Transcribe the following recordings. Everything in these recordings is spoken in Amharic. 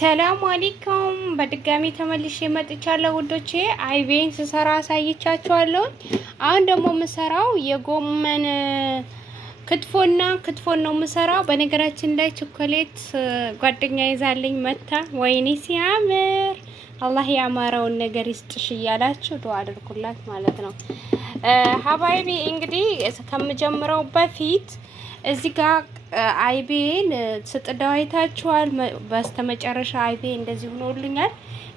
ሰላም አለይኩም በድጋሚ ተመልሼ መጥቻለሁ ውዶቼ። አይቤን ስሰራ አሳይቻችኋለሁ። አሁን ደግሞ የምሰራው የጎመን ክትፎን ነው የምሰራው። በነገራችን ላይ ቾኮሌት ጓደኛ ይዛልኝ መታ፣ ወይኔ ሲያምር፣ አላህ ያማረውን ነገር ይስጥሽ እያላችሁ ዱአ አድርጉላት ማለት ነው። ሀባይቢ እንግዲህ ከምጀምረው በፊት እዚህ ጋር አይቤን ስጥዳው አይታችኋል። በስተመጨረሻ አይቤ እንደዚህ ሆኖልኛል።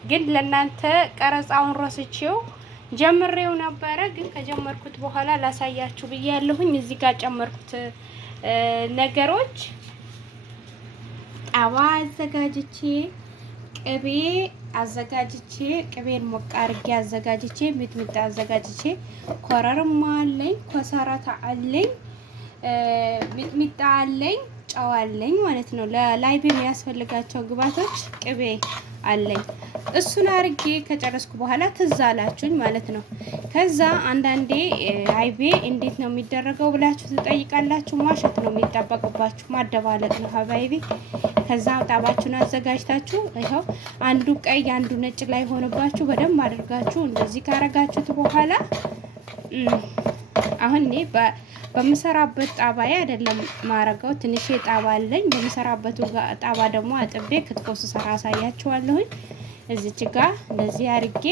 ግን ለናንተ ቀረጻውን ረስቼው ጀምሬው ነበረ። ግን ከጀመርኩት በኋላ ላሳያችሁ ብያለሁኝ። እዚህ ጋር ጨመርኩት ነገሮች ጣባ አዘጋጅቼ ቅቤ አዘጋጅቼ ቅቤን ሞቅ አድርጌ አዘጋጅቼ ሚጥሚጣ አዘጋጅቼ ኮረሪማ አለኝ፣ ኮሰረት አለኝ፣ ሚጥሚጣ አለኝ፣ ጨው አለኝ ማለት ነው። ለላይቤ የሚያስፈልጋቸው ግብአቶች ቅቤ አለኝ። እሱን አርጌ ከጨረስኩ በኋላ ትዝ አላችሁኝ ማለት ነው። ከዛ አንዳንዴ አይቤ እንዴት ነው የሚደረገው ብላችሁ ትጠይቃላችሁ። ማሸት ነው የሚጠበቅባችሁ፣ ማደባለቅ ነው ሀባይቤ። ከዛ ጣባችሁን አዘጋጅታችሁ ይኸው አንዱ ቀይ አንዱ ነጭ ላይ ሆነባችሁ በደንብ አድርጋችሁ እንደዚህ ካረጋችሁት በኋላ አሁን እኔ በምሰራበት ጣባዬ አይደለም ማረገው፣ ትንሽ ጣባ አለኝ። በምሰራበት ጣባ ደግሞ አጥቤ ክትፎ ስሰራ አሳያችኋለሁኝ። እዚች ጋር እንደዚህ አርጌ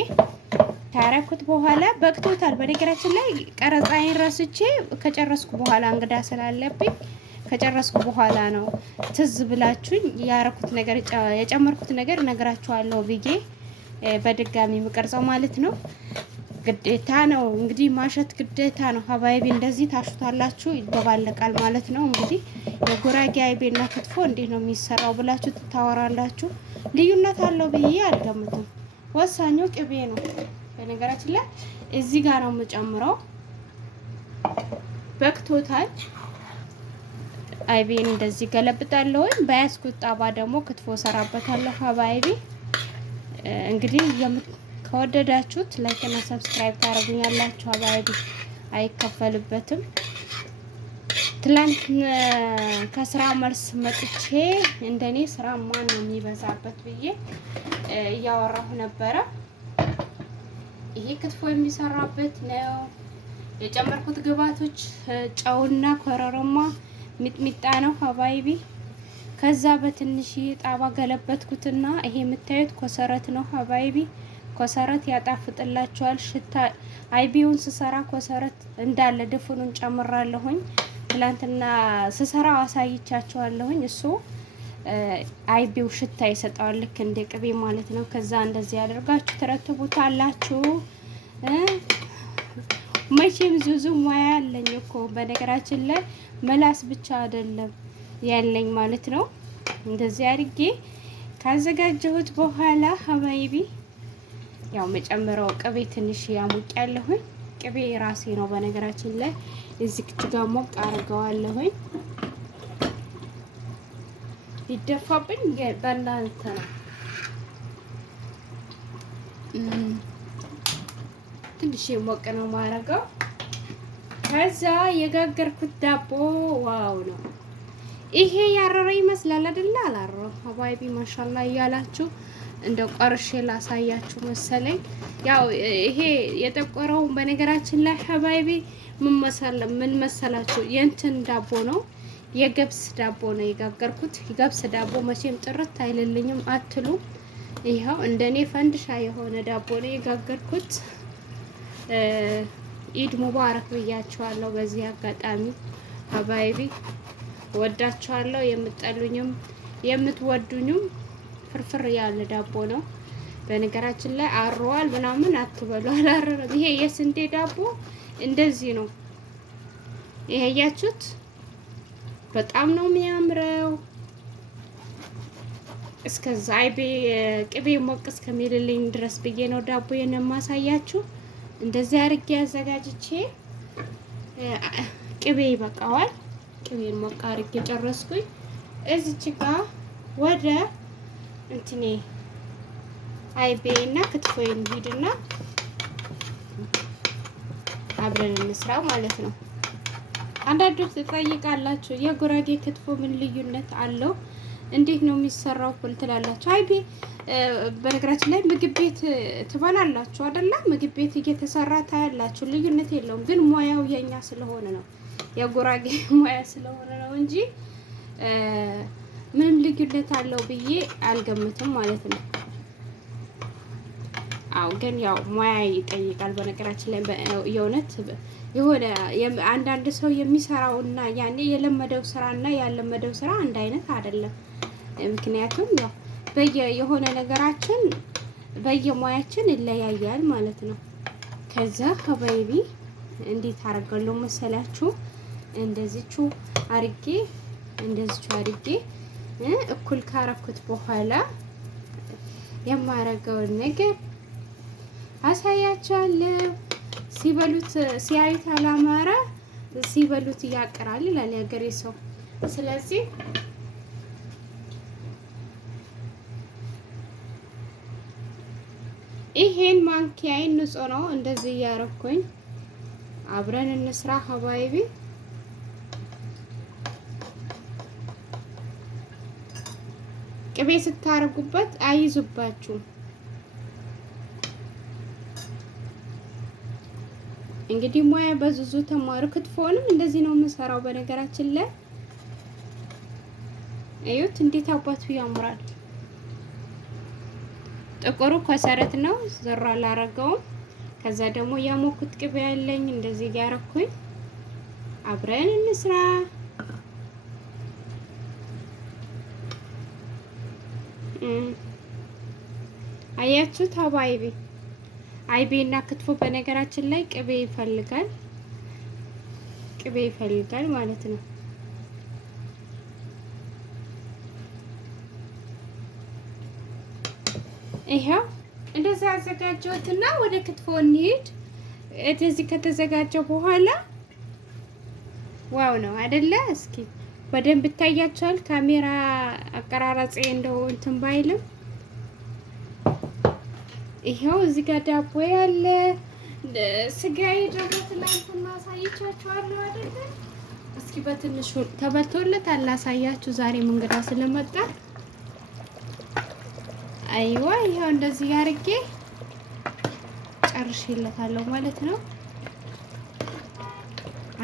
ታረኩት በኋላ በቅቶታል። በነገራችን ላይ ቀረጻዬን ረስቼ ከጨረስኩ በኋላ እንግዳ ስላለብኝ ከጨረስኩ በኋላ ነው ትዝ ብላችሁኝ ያረኩት ነገር የጨመርኩት ነገር ነግራችኋለሁ ብዬ በድጋሚ ምቀርጸው ማለት ነው። ግዴታ ነው እንግዲህ ማሸት ግዴታ ነው ሀባይቤ። እንደዚህ ታሹታላችሁ ይደባለቃል ማለት ነው። እንግዲህ የጉራጌ አይቤና ክትፎ እንዴት ነው የሚሰራው ብላችሁ ታወራላችሁ። ልዩነት አለው ብዬ አልገምትም። ወሳኙ ቅቤ ነው። በነገራችን ላይ እዚህ ጋር ነው የምጨምረው። በቅቶታል። አይቤን እንደዚህ ገለብጣለሁ። በያዝኩት ጣባ ደግሞ ክትፎ ሰራበታለሁ ሀባይቤ። እንግዲህ ከወደዳችሁት ላይክ እና ሰብስክራይብ ታደርጉኛላችሁ ሀባይቢ፣ አይከፈልበትም። ትላንት ከስራ መልስ መጥቼ እንደኔ ስራ ማን ነው የሚበዛበት ብዬ እያወራሁ ነበረ። ይሄ ክትፎ የሚሰራበት ነው። የጨመርኩት ግብአቶች ጨውና ኮረሪማ ሚጥሚጣ ነው ሀባይቢ። ከዛ በትንሽ ጣባ ገለበትኩትና ይሄ የምታዩት ኮሰረት ነው ሀባይቢ። ኮሰረት ያጣፍጥላችኋል። ሽታ አይቤውን ስሰራ ኮሰረት እንዳለ ድፍኑን ጨምራለሁኝ። ትላንትና ስሰራ አሳይቻችኋለሁኝ። እሱ አይቤው ሽታ ይሰጣዋል ልክ እንደ ቅቤ ማለት ነው። ከዛ እንደዚህ ያደርጋችሁ ትረትቡታላችሁ። መቼም ዙዙ ሙያ ያለኝ እኮ በነገራችን ላይ መላስ ብቻ አይደለም ያለኝ ማለት ነው። እንደዚህ አድርጌ ካዘጋጀሁት በኋላ ሀባይቢ ያው መጨመረው ቅቤ ትንሽ ያሞቅ ያለሁኝ። ቅቤ ራሴ ነው በነገራችን ላይ እዚህ ጋር ሞቅ አድርገዋለሁኝ። ይደፋብኝ በእናንተ ነው። ትንሽ ሞቅ ነው ማረገው። ከዛ የጋገርኩት ዳቦ ዋው ነው። ይሄ ያረረ ይመስላል አይደል? አላረረም ሀባይቢ ማሻአላ እያላችሁ እንደው ቆርሼ ላሳያችሁ መሰለኝ። ያው ይሄ የጠቆረው በነገራችን ላይ ሀባይቢ ምን መሰላችሁ? የእንትን ዳቦ ነው፣ የገብስ ዳቦ ነው የጋገርኩት። የገብስ ዳቦ መቼም ጥርት አይልልኝም አትሉ። ይኸው እንደኔ ፈንድሻ የሆነ ዳቦ ነው የጋገርኩት። ኢድ ሙባረክ ብያችኋለሁ በዚህ አጋጣሚ ሀባይቢ። ወዳችኋለሁ። የምትጠሉኝም የምትወዱኝም ፍርፍር ያለ ዳቦ ነው። በነገራችን ላይ አሮዋል ምናምን አትበሉ፣ አላረረም። ይሄ የስንዴ ዳቦ እንደዚህ ነው። ይሄ ያያችሁት በጣም ነው የሚያምረው። እስከዛ አይቤ ቅቤ ሞቅ እስከሚልልኝ ድረስ ብዬ ነው ዳቦዬን የማሳያችሁ። እንደዚህ አድርጌ አዘጋጅቼ ቅቤ ይበቃዋል። ቅቤን ሞቅ አድርጌ ጨረስኩኝ። እዚች ጋር ወደ እንትኔ አይቤና ክትፎዬን ሂድና አብረን እንስራው ማለት ነው። አንዳንዶች ትጠይቃላችሁ የጉራጌ ክትፎ ምን ልዩነት አለው? እንዴት ነው የሚሰራው ኩል ትላላችሁ። አይቤ በነገራችን ላይ ምግብ ቤት ትበላላችሁ አይደለ? ምግብ ቤት እየተሰራ ታያላችሁ። ልዩነት የለውም። ግን ሙያው የኛ ስለሆነ ነው የጉራጌ ሙያ ስለሆነ ነው እንጂ ምንም ልዩነት አለው ብዬ አልገምትም ማለት ነው። አው ግን ያው ሙያ ይጠይቃል። በነገራችን ላይ የእውነት የሆነ አንዳንድ ሰው የሚሰራውና ያኔ የለመደው ስራና ያለመደው ስራ አንድ አይነት አይደለም። ምክንያቱም ያው የሆነ ነገራችን በየሙያችን ይለያያል ማለት ነው። ከዛ ሀባይቢ እንዴት አደርጋለሁ መሰላችሁ? እንደዚቹ አርጌ እኩል ካረኩት በኋላ የማረገውን ነገር አሳያችኋለሁ። ሲበሉት ሲያዩት አላማረ ሲበሉት ያቀራል ይላል ያገሬ ሰው። ስለዚህ ይሄን ማንኪያዬን ንጹህ ነው። እንደዚህ እያረኩኝ አብረን እንስራ ሀባይቢ። ቅቤ ስታረጉበት አይዙባችሁም። እንግዲህ ሙያ በዙዙ ተማሩ። ክትፎንም እንደዚህ ነው የምሰራው። በነገራችን ላይ እዩት እንዴት አባቱ ያምራል። ጥቁሩ ኮሰረት ነው ዘራ አላረገውም። ከዛ ደግሞ ያሞኩት ቅቤ ያለኝ እንደዚህ ያረኩኝ አብረን እንስራ። አያችሁት ሀባይቢ? አይቤና ክትፎ በነገራችን ላይ ቅቤ ይፈልጋል ማለት ነው። ይሄው እንደዛ አዘጋጀሁትና ወደ ክትፎ እንሂድ። እንደዚህ ከተዘጋጀ በኋላ ዋው ነው አይደለ? እስኪ በደንብ ይታያችኋል። ካሜራ አቀራረጼ እንደው እንትን ባይልም ይሄው እዚህ ጋር ዳቦ ያለ ስጋዬ ደግሞ ትላንትና አሳይቻችኋለሁ አይደል? እስኪ በትንሹ ተበልቶለት አላሳያችሁ ዛሬም እንግዳ ስለመጣ። አይዋ ይሄው እንደዚህ ያርጌ ጨርሼለታለሁ ማለት ነው።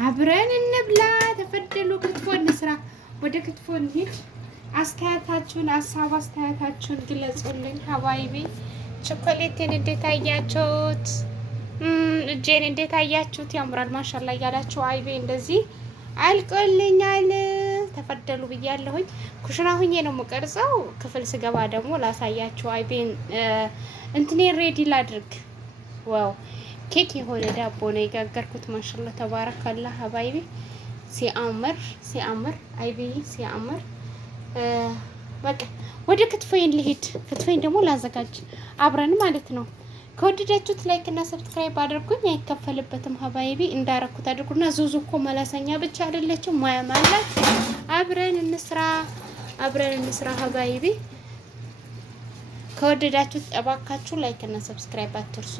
አብረን እንብላ። ተፈደሉ። ክትፎ እንስራ። ወደ ክትፎ እንሂድ። አስተያየታችሁን አስተያየታችሁን ግለጹልኝ ሀባይቢ። ቾኮሌቴን እንዴት አያችሁት? እጄን እንዴት አያችሁት? ያምራል ማሻአላ እያላችሁ አይቤ እንደዚህ አልቆልኛል። ተፈደሉ ብያለሁኝ። ኩሽና ሁኜ ነው የምቀርጸው። ክፍል ስገባ ደግሞ ላሳያችሁ። አይቤን እንትኔን ሬዲ ላድርግ። ዋው ኬክ የሆነ ዳቦ ነው የጋገርኩት። ማሻአላ ተባረካላ ሀባይቢ። ሲአምር አይቤ ሲአምር። በቃ ወደ ክትፎዬን ልሂድ። ክትፎዬን ደግሞ ላዘጋጅ አብረን ማለት ነው። ከወደዳችሁት ላይክ እና ሰብስክራይብ አድርጉኝ። አይከፈልበትም ሀባይቢ። እንዳረኩት አድርጉና ዙዙ እኮ መላሰኛ ብቻ አይደለችም ሙያ ማለት። አብረን እንስራ ሀባይቢ። ከወደዳችሁት እባካችሁ ላይክ እና ሰብስክራይብ አትርሱ።